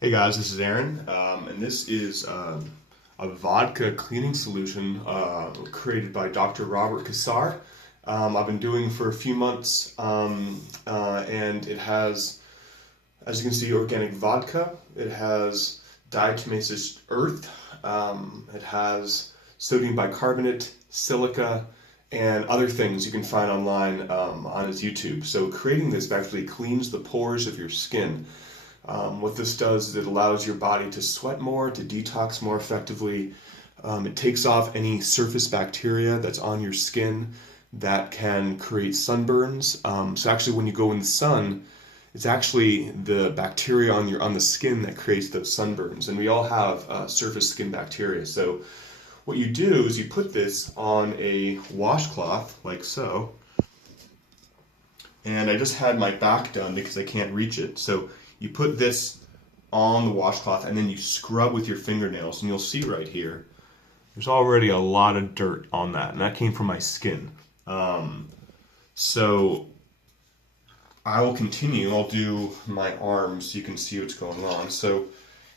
Hey guys, this is Aaron, and this is a vodka cleaning solution created by Dr. Robert Cassar. I've been doing it for a few months, and it has, as you can see, organic vodka. It has diatomaceous earth. It has sodium bicarbonate, silica, and other things you can find online on his YouTube. So creating this actually cleans the pores of your skin. What this does is it allows your body to sweat more, to detox more effectively. It takes off any surface bacteria that's on your skin that can create sunburns. So actually when you go in the sun, it's actually the bacteria on the skin that creates those sunburns. And we all have surface skin bacteria. So what you do is you put this on a washcloth, like so. And I just had my back done because I can't reach it. So you put this on the washcloth and then you scrub with your fingernails, and you'll see right here, there's already a lot of dirt on that, and that came from my skin. So I will continue. I'll do my arms so you can see what's going on. So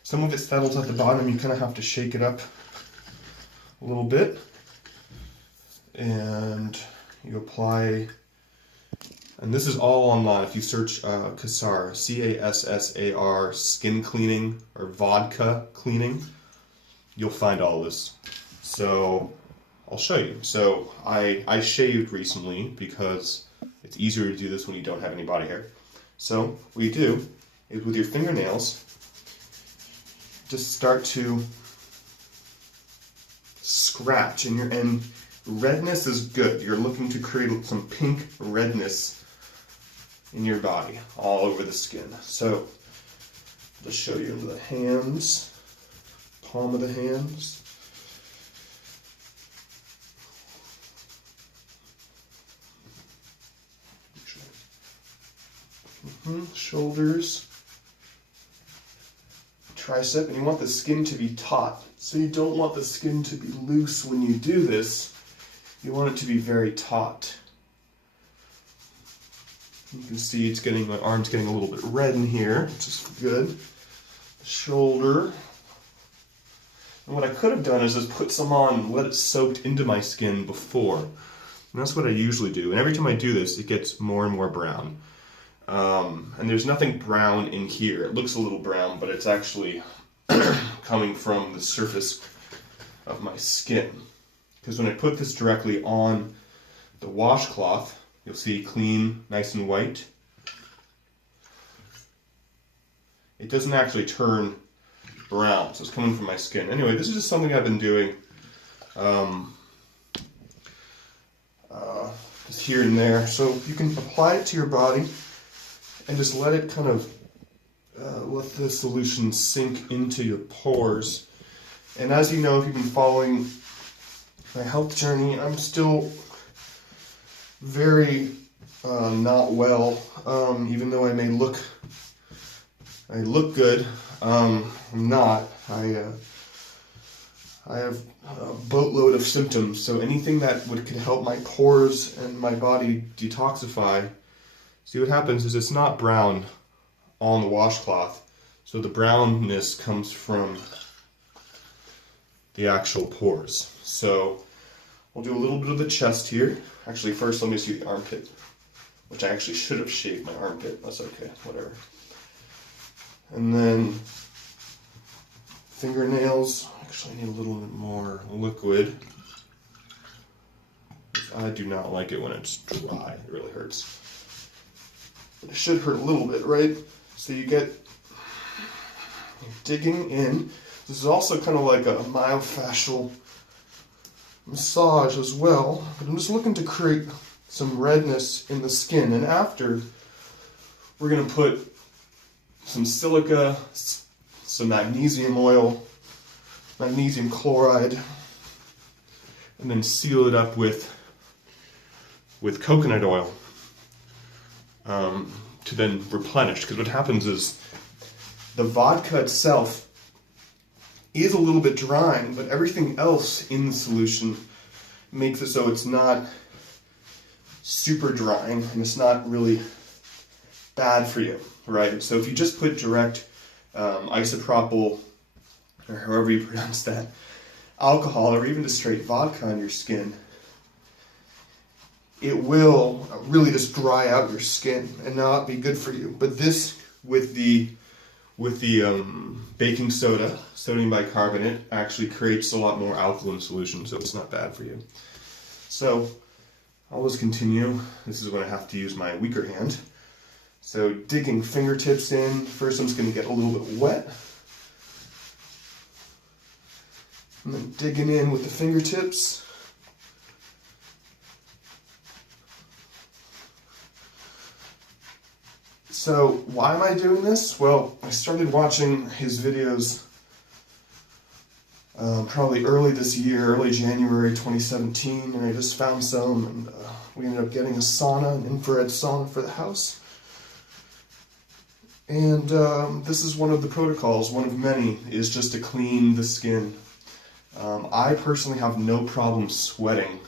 some of it settles at the bottom. You kind of have to shake it up a little bit, and you apply. And this is all online. If you search cassar, C-A-S-S-A-R, skin cleaning or vodka cleaning, you'll find all this. So I'll show you. So I shaved recently because it's easier to do this when you don't have any body hair. So what you do is with your fingernails, just start to scratch, and redness is good. You're looking to create some pink redness in your body, all over the skin. So, just show you the hands, palm of the hands. Shoulders, tricep, and you want the skin to be taut. So you don't want the skin to be loose when you do this. You want it to be very taut. You can see my arm's getting a little bit red in here, which is good. Shoulder. And what I could have done is just put some on and let it soak into my skin before. And that's what I usually do. And every time I do this, it gets more and more brown. And there's nothing brown in here. It looks a little brown, but it's actually coming from the surface of my skin. Because when I put this directly on the washcloth, you'll see clean, nice and white. It doesn't actually turn brown, so it's coming from my skin. Anyway, this is just something I've been doing just here and there. So you can apply it to your body and just let it kind of let the solution sink into your pores. And as you know, if you've been following my health journey, I'm still very not well, even though I look good. I'm not. I have a boatload of symptoms, so anything that could help my pores and my body detoxify. See, what happens is it's not brown on the washcloth, so the brownness comes from the actual pores. So we'll do a little bit of the chest here. Actually, first let me see the armpit, which I actually should have shaved my armpit. That's okay, whatever. And then fingernails. Actually, I need a little bit more liquid. I do not like it when it's dry. It really hurts. But it should hurt a little bit, right? So you're digging in. This is also kind of like a myofascial massage as well, but I'm just looking to create some redness in the skin. And after, we're going to put some silica, some magnesium oil, magnesium chloride, and then seal it up with coconut oil to then replenish. Because what happens is the vodka itself is a little bit drying, but everything else in the solution makes it so it's not super drying and it's not really bad for you, right? So if you just put direct isopropyl, or however you pronounce that, alcohol, or even just straight vodka on your skin, it will really just dry out your skin and not be good for you. But this, with the baking soda, sodium bicarbonate, actually creates a lot more alkaline solution, so it's not bad for you. So I'll just continue. This is when I have to use my weaker hand. So digging fingertips in. First I'm just going to get a little bit wet. And then digging in with the fingertips. So why am I doing this? Well, I started watching his videos probably early this year, early January 2017, and I just found some, and we ended up getting a sauna, an infrared sauna for the house. And this is one of the protocols, one of many, is just to clean the skin. I personally have no problem sweating.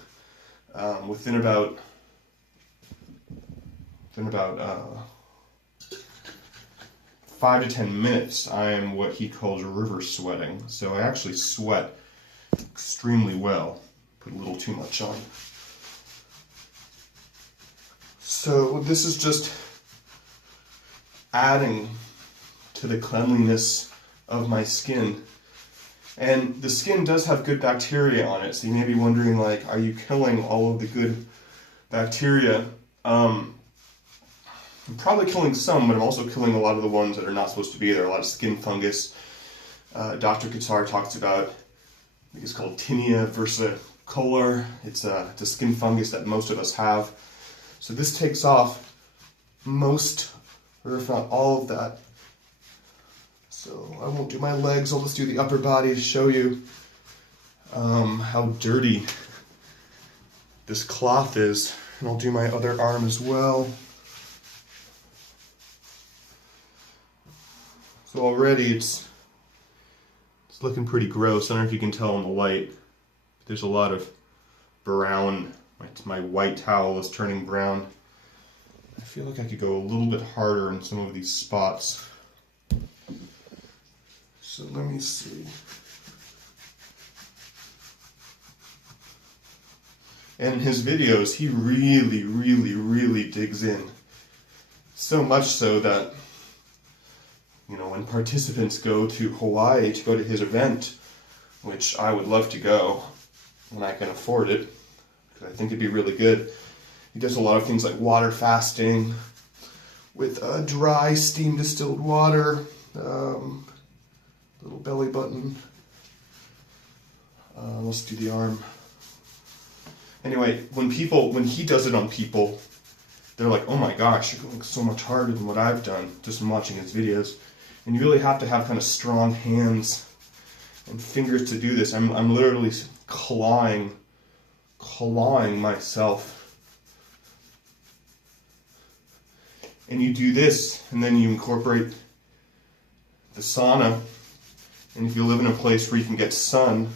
Within about 5 to 10 minutes, I am what he calls river sweating. So I actually sweat extremely well. Put a little too much on. So this is just adding to the cleanliness of my skin. And the skin does have good bacteria on it, so you may be wondering, like, are you killing all of the good bacteria? I'm probably killing some, but I'm also killing a lot of the ones that are not supposed to be there. A lot of skin fungus. Dr. Cassar talks about, I think it's called tinea versicolor. It's a skin fungus that most of us have. So this takes off most, or if not all of that. So I won't do my legs, I'll just do the upper body to show you how dirty this cloth is. And I'll do my other arm as well. So already it's looking pretty gross. I don't know if you can tell in the light. But there's a lot of brown. My white towel is turning brown. I feel like I could go a little bit harder in some of these spots. So let me see. And in his videos, he really digs in. So much so that, you know, when participants go to Hawaii to go to his event, which I would love to go when I can afford it, because I think it'd be really good. He does a lot of things like water fasting with dry steam distilled water, little belly button. Let's do the arm. Anyway, when he does it on people, they're like, oh my gosh, you're going so much harder than what I've done just from watching his videos. And you really have to have kind of strong hands and fingers to do this. I'm literally clawing myself. And you do this, and then you incorporate the sauna. And if you live in a place where you can get sun,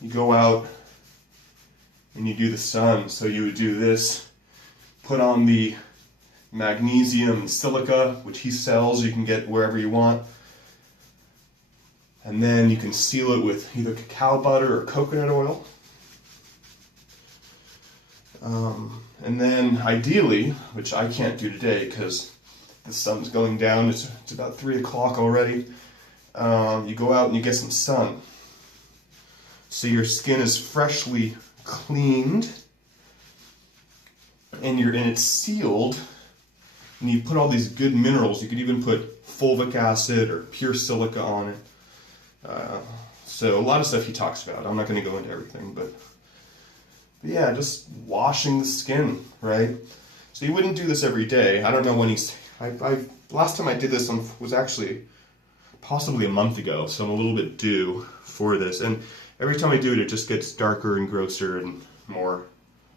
you go out and you do the sun. So you would do this, put on the magnesium and silica, which he sells, you can get wherever you want. And then you can seal it with either cacao butter or coconut oil. And then ideally, which I can't do today because the sun's going down, it's about 3 o'clock already, you go out and you get some sun. So your skin is freshly cleaned and it's sealed, and you put all these good minerals. You could even put fulvic acid or pure silica on it. So a lot of stuff he talks about. I'm not going to go into everything, but yeah, just washing the skin, right? So you wouldn't do this every day. I don't know when last time I did this was actually possibly a month ago, so I'm a little bit due for this. And every time I do it, it just gets darker and grosser and more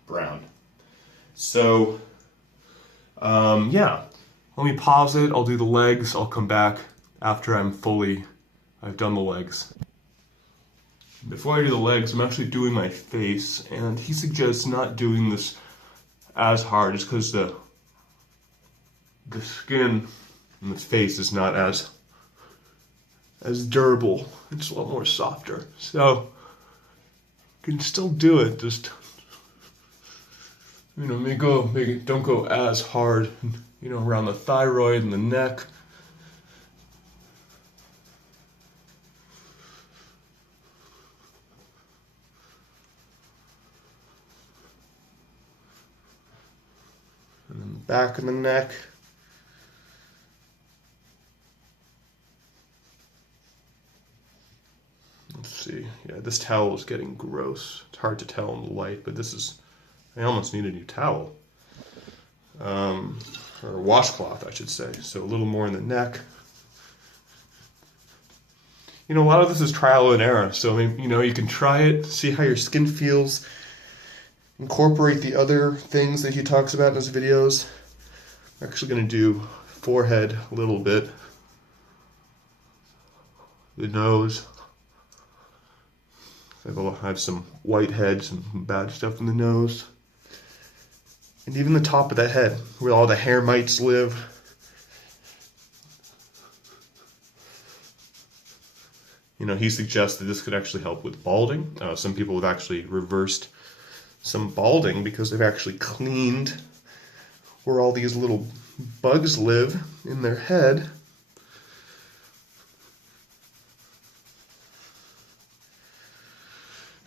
brown. So, yeah, let me pause it. I'll do the legs. I'll come back after I've done the legs. Before I do the legs, I'm actually doing my face, and he suggests not doing this as hard just because the skin in the face is not as as durable. It's a lot more softer. So you can still do it, just maybe don't go as hard, around the thyroid and the neck. And then the back of the neck. Let's see. Yeah, this towel is getting gross. It's hard to tell in the light, but I almost need a new towel. Or a washcloth, I should say. So a little more in the neck. A lot of this is trial and error. So, you can try it, see how your skin feels, incorporate the other things that he talks about in his videos. I'm actually going to do forehead a little bit, the nose. I have some whiteheads and bad stuff in the nose. And even the top of the head, where all the hair mites live. He suggests that this could actually help with balding. Some people have actually reversed some balding because they've actually cleaned where all these little bugs live in their head.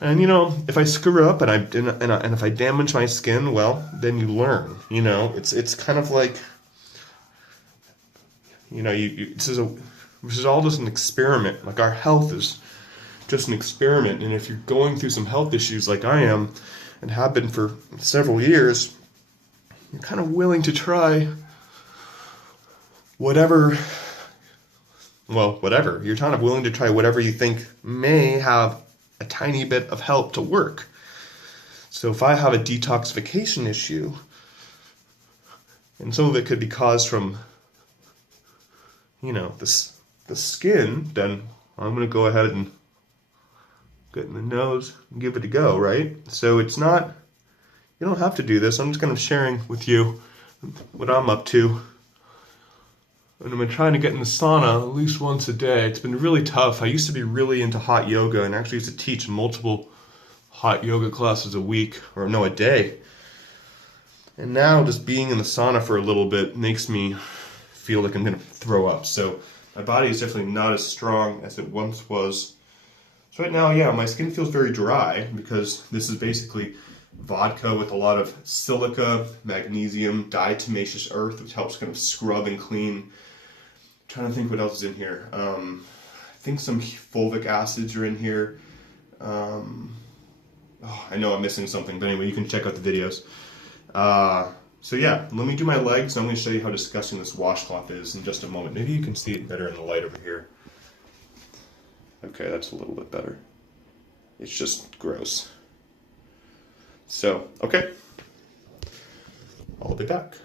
And if I screw up and if I damage my skin, well, then you learn. It's kind of like, this is all just an experiment. Like, our health is just an experiment, and if you're going through some health issues like I am and have been for several years, you're kind of willing to try whatever. You're kind of willing to try whatever you think may have a tiny bit of help to work. So if I have a detoxification issue, and some of it could be caused from, the skin, then I'm going to go ahead and get in the nose and give it a go, right? So it's not, you don't have to do this. I'm just kind of sharing with you what I'm up to. And I've been trying to get in the sauna at least once a day. It's been really tough. I used to be really into hot yoga and actually used to teach multiple hot yoga classes a day. And now just being in the sauna for a little bit makes me feel like I'm going to throw up. So my body is definitely not as strong as it once was. So right now, my skin feels very dry because this is basically vodka with a lot of silica, magnesium, diatomaceous earth, which helps kind of scrub and clean. Trying to think what else is in here. I think some fulvic acids are in here. I know I'm missing something, but anyway, you can check out the videos. Let me do my legs. I'm going to show you how disgusting this washcloth is in just a moment. Maybe you can see it better in the light over here. Okay, that's a little bit better. It's just gross. So, okay. I'll be back.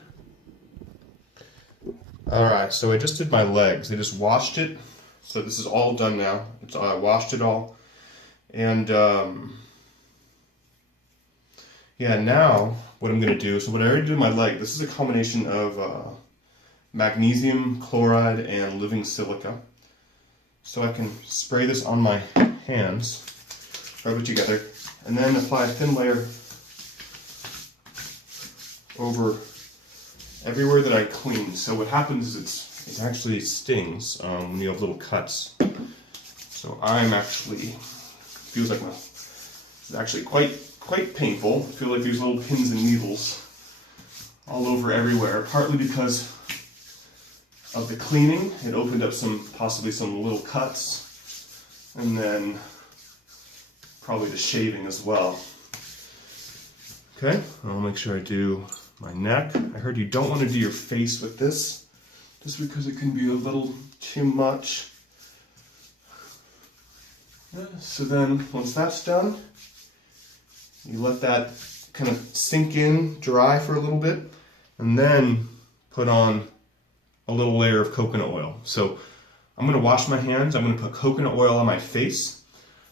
Alright, so I just did my legs. I just washed it. So this is all done now. I washed it all. And, now what I'm going to do, so what I already did my leg, this is a combination of magnesium, chloride, and living silica. So I can spray this on my hands, rub it together, and then apply a thin layer over everywhere that I clean. So what happens is it actually stings when you have little cuts. So feels like it's actually quite painful. I feel like there's little pins and needles all over everywhere, partly because of the cleaning. It opened up possibly some little cuts, and then probably the shaving as well. Okay, I'll make sure I do my neck. I heard you don't want to do your face with this, just because it can be a little too much. So then, once that's done, you let that kind of sink in, dry for a little bit, and then put on a little layer of coconut oil. So I'm going to wash my hands. I'm going to put coconut oil on my face.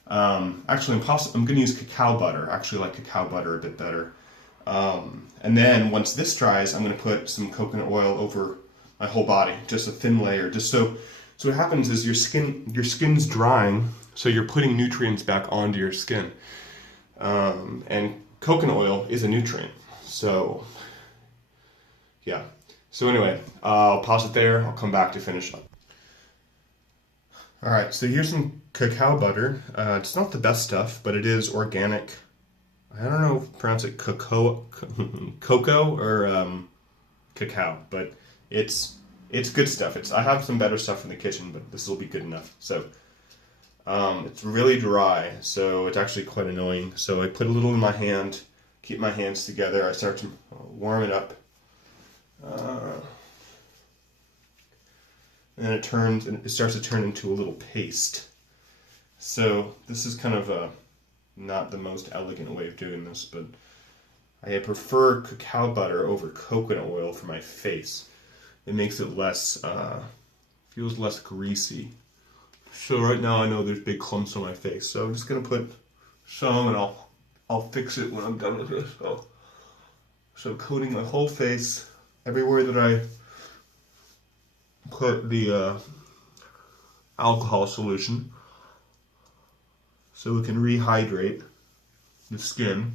Actually, I'm going to use cacao butter. I actually like cacao butter a bit better. And then once this dries, I'm going to put some coconut oil over my whole body, just a thin layer, just so So what happens is your skin's drying, so you're putting nutrients back onto your skin. And coconut oil is a nutrient. So, yeah. So anyway, I'll pause it there. I'll come back to finish up. All right, so here's some cacao butter. It's not the best stuff, but it is organic. I don't know if pronounce it cocoa or cacao, but it's good stuff. I have some better stuff in the kitchen, but this will be good enough. So it's really dry, so it's actually quite annoying. So I put a little in my hand, keep my hands together. I start to warm it up, and it starts to turn into a little paste. So this is kind of not the most elegant way of doing this, but I prefer cacao butter over coconut oil for my face. It makes it feels less greasy. So right now I know there's big clumps on my face, so I'm just gonna put some, and I'll fix it when I'm done with this. So coating my whole face, everywhere that I put the alcohol solution, so it can rehydrate the skin.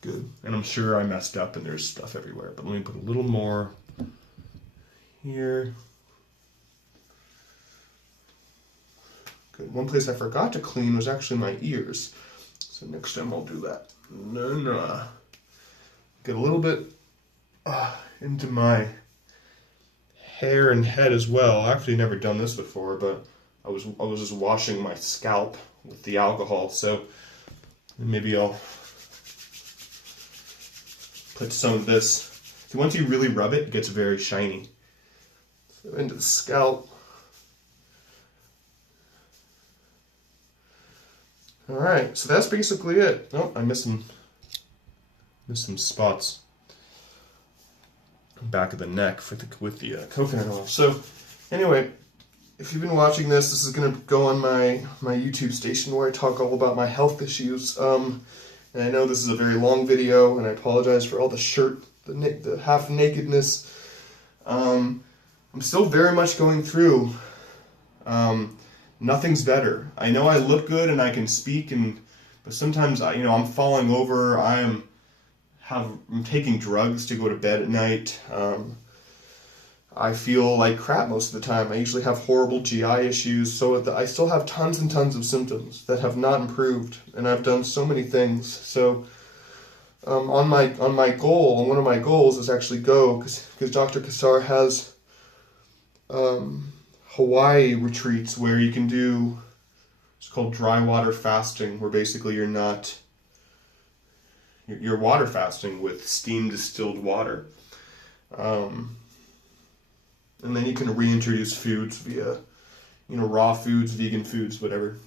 Good. And I'm sure I messed up and there's stuff everywhere, but let me put a little more here. Good. One place I forgot to clean was actually my ears. So next time I'll do that. No. Get a little bit into my hair and head as well. I've actually never done this before, but I was just washing my scalp with the alcohol, so maybe I'll put some of this. So once you really rub it, it gets very shiny. So into the scalp. All right, so that's basically it. Oh, I missed some spots. Back of the neck with the coconut oil. So anyway, if you've been watching this is going to go on my YouTube station where I talk all about my health issues. And I know this is a very long video, and I apologize for all the half nakedness. I'm still very much going through. Nothing's better. I know I look good and I can speak, but sometimes I'm falling over. I'm taking drugs to go to bed at night. I feel like crap most of the time. I usually have horrible GI issues, so I still have tons and tons of symptoms that have not improved, and I've done so many things. So on my goal, one of my goals is actually go, because Dr. Cassar has Hawaii retreats where you can do, it's called dry water fasting, where basically you're water fasting with steam distilled water. And then you can reintroduce foods via, raw foods, vegan foods, whatever.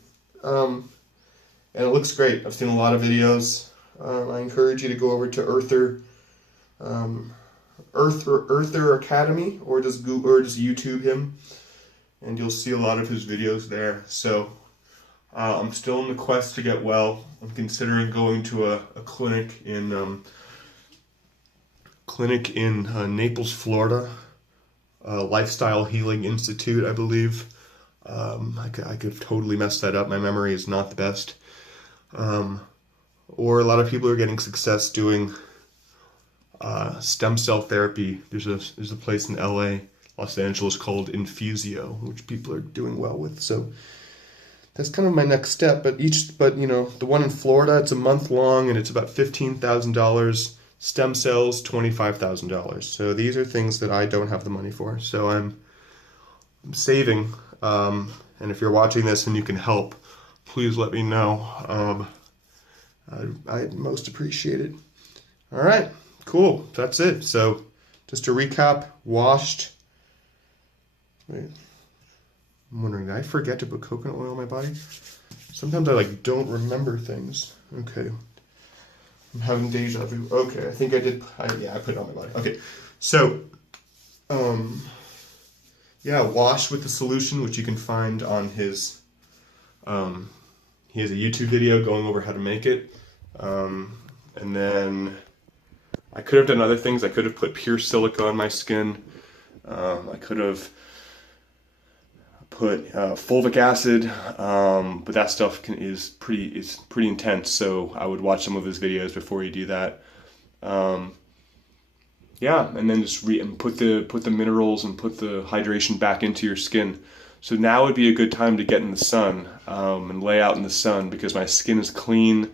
And it looks great. I've seen a lot of videos. I encourage you to go over to Earther Academy, or just YouTube him, and you'll see a lot of his videos there. So I'm still in the quest to get well. I'm considering going to a clinic in Naples, Florida. Lifestyle Healing Institute, I believe. I could have totally messed that up. My memory is not the best. Or a lot of people are getting success doing stem cell therapy. There's a place in LA, Los Angeles called Infusio, which people are doing well with. So that's kind of my next step. But the one in Florida, it's a month long and it's about $15,000. Stem cells, $25,000. So these are things that I don't have the money for. So I'm saving. And if you're watching this and you can help, please let me know. I'd most appreciate it. All right, cool. That's it. So just to recap, washed. Wait, I'm wondering, did I forget to put coconut oil on my body? Sometimes I don't remember things. Okay. I'm having deja vu. Okay, I think I did. I put it on my body. Okay, so, wash with the solution, which you can find on his, he has a YouTube video going over how to make it. And then I could have done other things. I could have put pure silica on my skin. I could have put fulvic acid, but that stuff is pretty intense. So I would watch some of his videos before you do that. Yeah, and then just put the minerals and put the hydration back into your skin. So now would be a good time to get in the sun and lay out in the sun, because my skin is clean.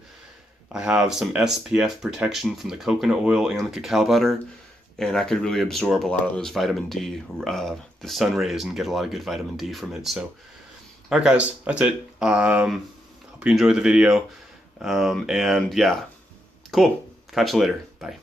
I have some SPF protection from the coconut oil and the cacao butter, and I could really absorb a lot of those vitamin D, the sun rays, and get a lot of good vitamin D from it. So, all right, guys, that's it. Hope you enjoyed the video, and yeah, cool. Catch you later. Bye.